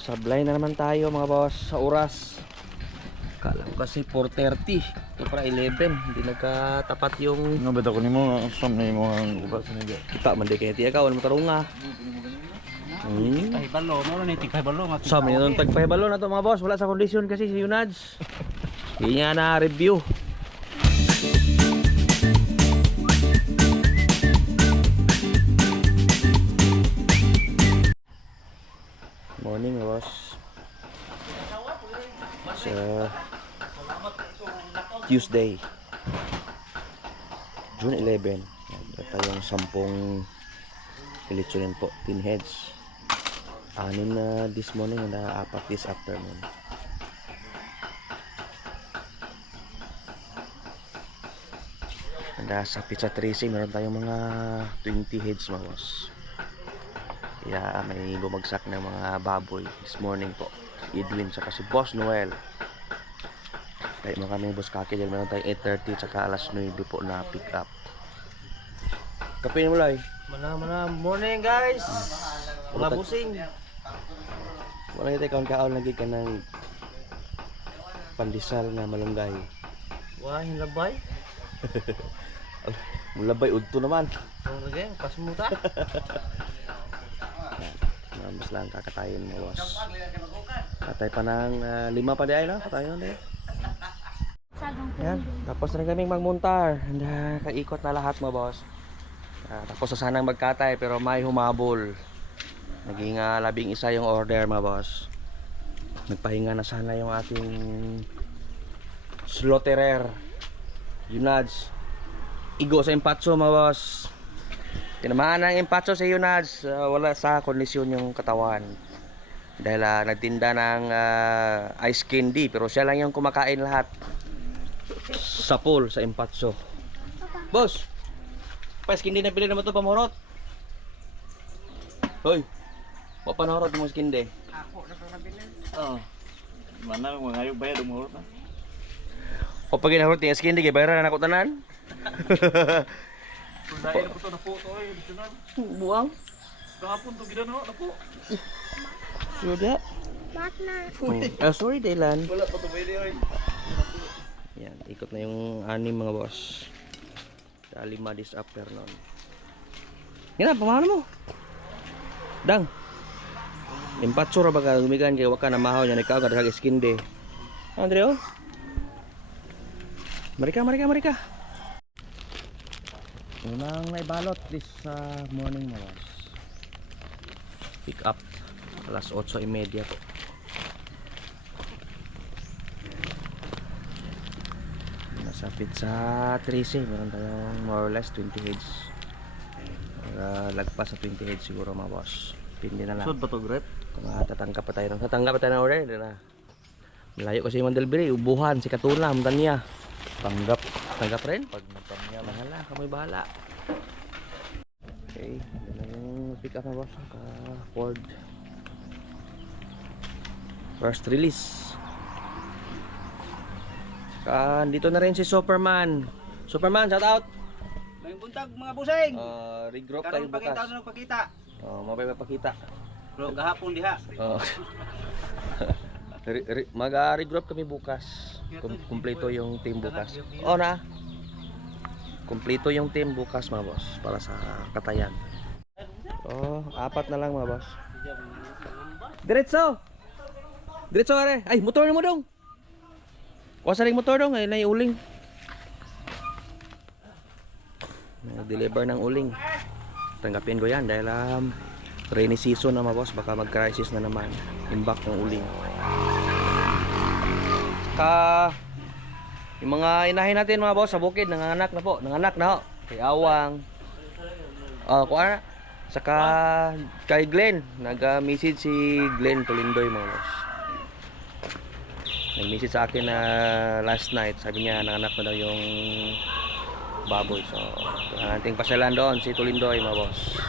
Sablay na naman tayo mga boss sa oras. Kala ko kasi 4.30. Ito para 11. Hindi nagkatapat yung Nga ba ko nimo asam na imo ang ubat sa niya. kita man di kaya tiya ka. Wala mo tarong nga. Hmm. Ay balo, mo na tig balo nga. Sa amin yung tagpahibalo na to mga boss. Wala sa kondisyon kasi si Yunads. Hindi niya na review. Tuesday. June 11. Nagda tayong sampung Pilitsunin po, pinheads. Anim na this morning na apat this afternoon. And uh, sa pizza tracing, meron tayong mga 20 heads mga boss. Kaya may bumagsak na mga baboy this morning po. Edwin saka si Boss Noel. Kaya mga kami boss kaki dyan, meron tayong 8.30 saka alas 9 po na pick up. Kape mo lang Mana mana morning guys. Mga busing. Wala kita kaon kaon lagi ka ng pandesal na malunggay. Wah, hilabay. Mulabay udto naman. Ang lagi, pasmuta. Yan. Mas lang kakatayin mo boss. Katay pa ng ah, lima pa di ay no? Katayon di. Yan. Tapos na kaming magmuntar. And, ah, kaikot na lahat mo boss. Ah, tapos na sanang magkatay pero may humabol. Naging ah, labing isa yung order mga boss. Nagpahinga na sana yung ating slaughterer. Yunads. Igo sa impatso mga boss. Tinamaan ng impatso sa Yunads. Ah, wala sa kondisyon yung katawan. Dahil ah, nagtinda ng ah, ice candy pero siya lang yung kumakain lahat. Sa pool sa impatso. Boss! Pa ice candy na pili naman to pamurot. Hoy! Mapanurot mo ice candy. Oh. Mana mo ngayo bayad umurot na. O pag ginahurot yung candy, kay bayaran na ako tanan. Dahil ko to na po to ay dito na. Buang. Kahapon to gidano na po. Sudah. Hmm. Ah, sorry, Dylan. Wala pa to pwede oy. Yan, ikot na yung anim mga boss. Lima this afternoon. Yan na, pamahal mo. Dang. Impatso ra ba ka gumigan kay waka na mahaw niya ikaw kada kag skin de. Andre oh. Marika, marika, marika. Unang naibalot this uh, morning mga boss. Pick up alas 8:30 po. Nasa pizza 13, meron tayong more or less 20 heads. Para lagpas sa 20 heads siguro mga boss. Pindi na lang. Sud ba to grep? Kung tatanggap pa tayo ng tatanggap pa tayo ng order, na. Malayo kasi yung Mandelbiri, ubuhan, si Katula, Mutanya. Tanggap. Tanggap rin? Pag Mutanya, bahala, kamoy bahala. Okay, yun na yung pick up na boss. Ka Ford. First release. Ka, dito na rin si Superman. Superman, shout out! May buntag mga busing. Uh, regroup tayo Karon bukas. na nagpakita. Oh, mabay mapakita. Pero gahapon diha. Oo. Re- re- Mag-regroup kami bukas. Kum- kumpleto yung team bukas. Oh na. Kumpleto yung team bukas mga boss para sa katayan. Oh, apat na lang mga boss. Diretso. Diretso are. Ay, motor mo dong. Kuha sa ring motor dong, ay na uling. Nag-deliver ng uling. Tanggapin ko yan dahil um, rainy season na boss. Baka mag-crisis na naman. Imbak ng uling. Ka yung mga inahin natin mga boss sa bukid nanganak na po. Nanganak na ho. Kay Awang. Oh kuha na. Saka kay Glenn. Nag-message si Glenn Tulindoy mga boss nag-message sa akin na last night sabi niya nanganak na daw yung baboy. So ating pasyalan doon si Tulindoy mga boss.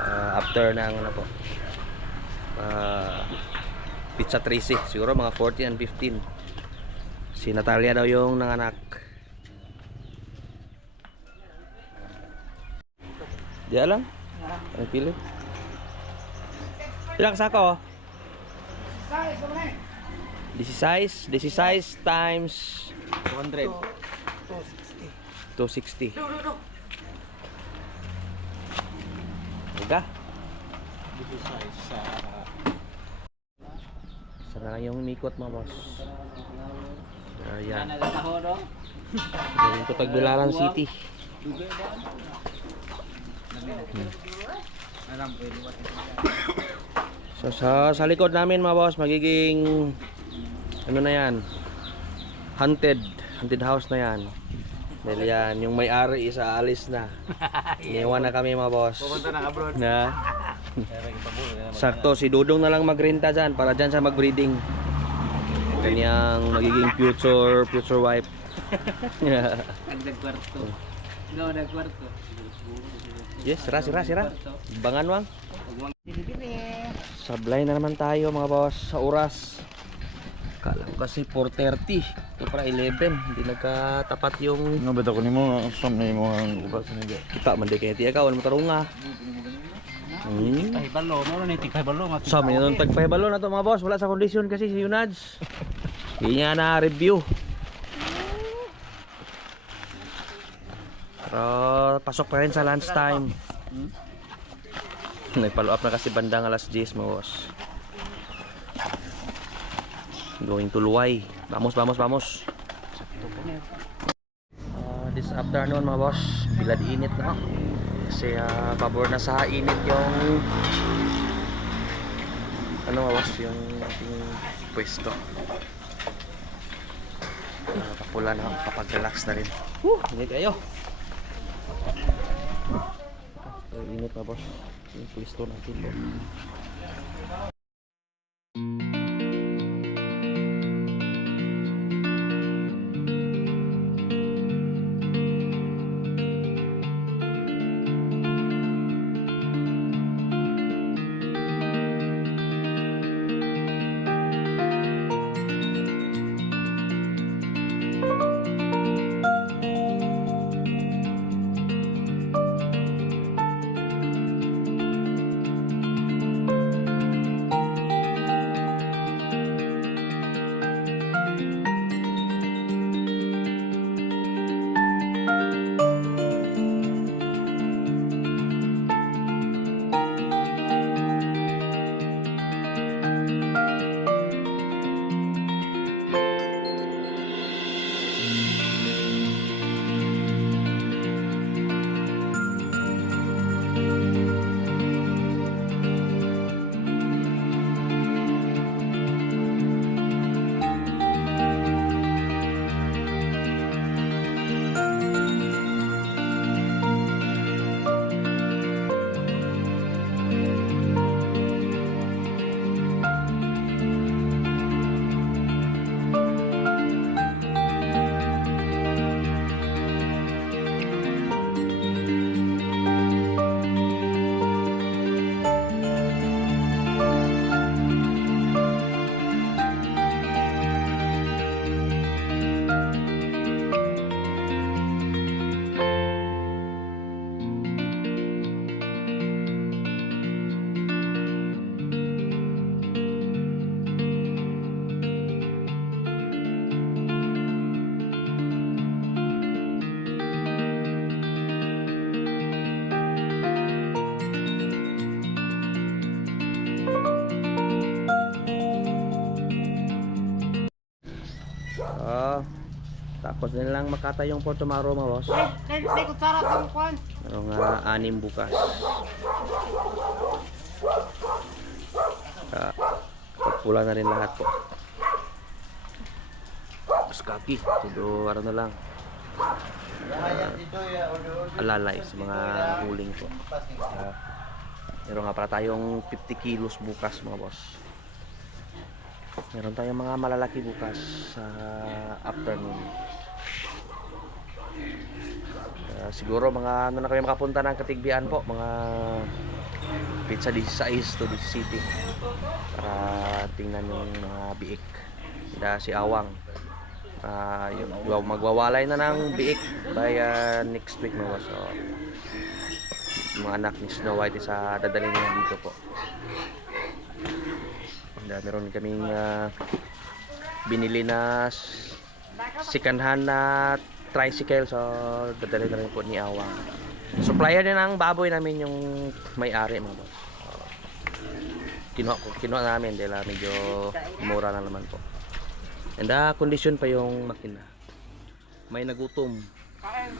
Ah, after ng ano po ah, pizza 13 siguro mga 14 and 15 si Natalia daw yung nanganak. Diya lang ang pili? Ilang sako? Size, this is size times 200. 260. Uga. Sana lang yung umikot mga boss. Ayan. Yung ko Tagbilaran City. Alam ko yung So sa, sa likod namin mga boss, magiging ano na yan? Haunted. Haunted house na yan. Dahil yan, yung may-ari isa alis na. Iniwan na kami mga boss. Pupunta na abroad. Na. Sakto, si Dudong na lang magrenta dyan para dyan siya magbreeding. Kanyang magiging future future wife. Nagkwarto. No, nagkwarto. yes, sira, sira, sira. Bangan wang. Sablay na naman tayo mga boss sa oras. Kala ko kasi 4.30. Ito para 11. Hindi nagkatapat yung Nga ba ko nimo som na imo ang ubas niya. kita. Mandi kaya tiya ka. Wala mo tarunga. Hmm. Ay, balo. Mo na tigpay balo. nga Sa may nung tagpahibalo na to mga boss. Wala sa kondisyon kasi si Yunads. Hindi niya na review. Pero pasok pa rin sa lunch time. Nag-follow up na kasi bandang alas 10 mga boss. Going to Luway. Vamos, vamos, vamos. Uh, this afternoon mga boss, bilad init na. Kasi ah, pabor na sa init yung ano mga boss, yung ating pwesto. Uh, kapula na, kapag-relax na rin. Woo! Init kayo. Init na boss. Yung pwesto natin po. Tapos na lang makata yung for tomorrow mga boss. Kwan. Ano nga, anim bukas. Ah, pula na rin lahat po. Tapos kaki, todo ano na lang. Ah, alalay sa mga huling po. Ah, meron nga para tayong 50 kilos bukas mga boss. Meron tayong mga malalaki bukas sa afternoon. Ah, siguro mga ano na kami makapunta ng Katigbian po, mga pizza 16 to 17 para tingnan yung mga biik. Sila si Awang. Yung wa- magwawalay na ng biik by ah, next week mga. So, mga anak ni Snow White isa dadalhin niya dito po. And, uh, meron kaming ah, binili na second hand na tricycle so dadali na rin po ni Awang. Supplier din ng baboy namin yung may-ari mga boss. Uh, kinuha, ko- kinuha namin dahil ah, medyo mura na naman po. And uh, condition pa yung makina. May nagutom.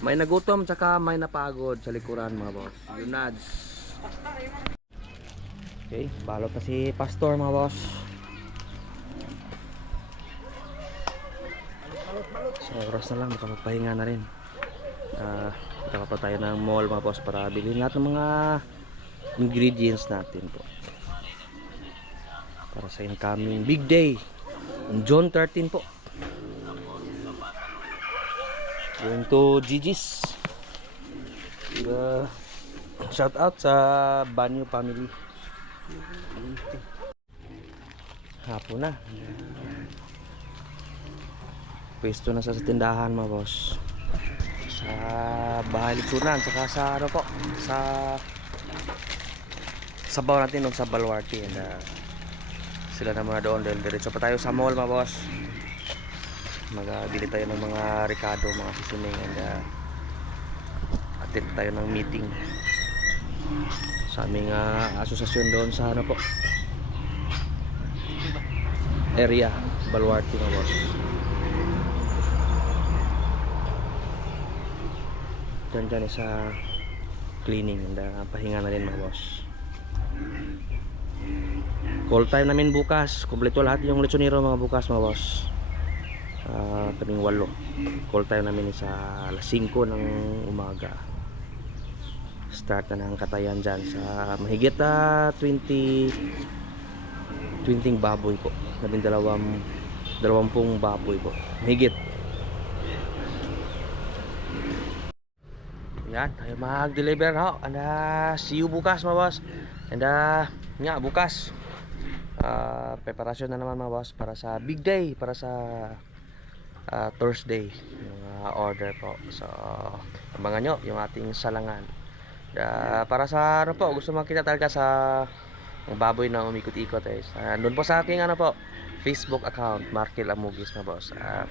May nagutom tsaka may napagod sa likuran mga boss. Yung nads. Okay, balot na si Pastor mga boss. Oras na lang, makapagpahinga na rin. Ah, uh, pa tayo ng mall mga boss para bilhin lahat ng mga ingredients natin po. Para sa incoming big day. John 13 po. Going to Gigi's. The shout out sa Banyo family. Hapon na. Pwesto na sa tindahan mga boss. Sa bahay likuran, saka sa ano po, sa sabaw natin doon sa Baluarte and sila na muna doon dahil diretso pa tayo sa mall mga boss magbili tayo ng mga Ricardo mga sisuning and uh, attend tayo ng meeting sa aming uh, asosasyon doon sa ano po area Baluarte mga boss dyan dyan sa cleaning. And uh, pahinga na rin mga boss. Call time namin bukas. Kompleto lahat yung lechonero mga bukas mga boss. Ah, kaming walo. Call time namin sa alas 5 ng umaga. Start na ng katayan dyan sa mahigit na 20 20 baboy po. Labing dalawang dalawampung baboy po. Mahigit yan tayo mag deliver ho. And uh, see you bukas mga boss. And uh, nga bukas. Uh, preparasyon na naman mga boss para sa big day para sa uh, Thursday yung uh, order po. So abangan nyo yung ating salangan. Uh, para sa ano po gusto makita talaga sa baboy na umikot-ikot eh. Uh, doon po sa aking ano po Facebook account Markel Amugis na boss. Uh,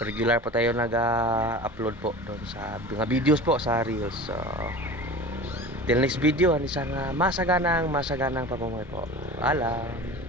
regular po tayo nag-upload po doon sa mga videos po sa Reels. So till next video isang uh, masaganang masaganang pamumuhay po. Alam